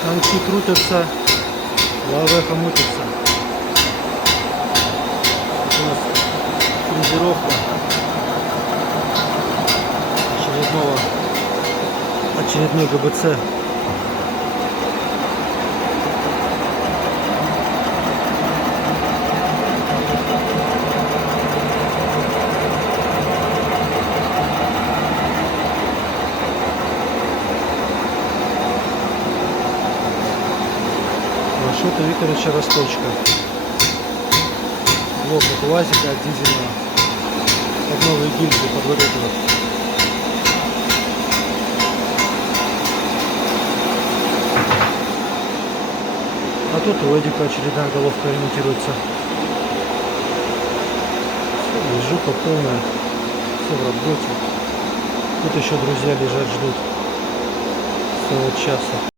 Станки крутятся, лавы хомутятся. Тут у нас фрезеровка очередной ГБЦ. Маршрута Викторовича Росточка. Блок от УАЗика, от дизельного. Под новые гильзы, под вот это вот. А тут у Эдика очередная головка ремонтируется. Все, движуха полная. Все в работе. Тут еще друзья лежат, ждут своего часа.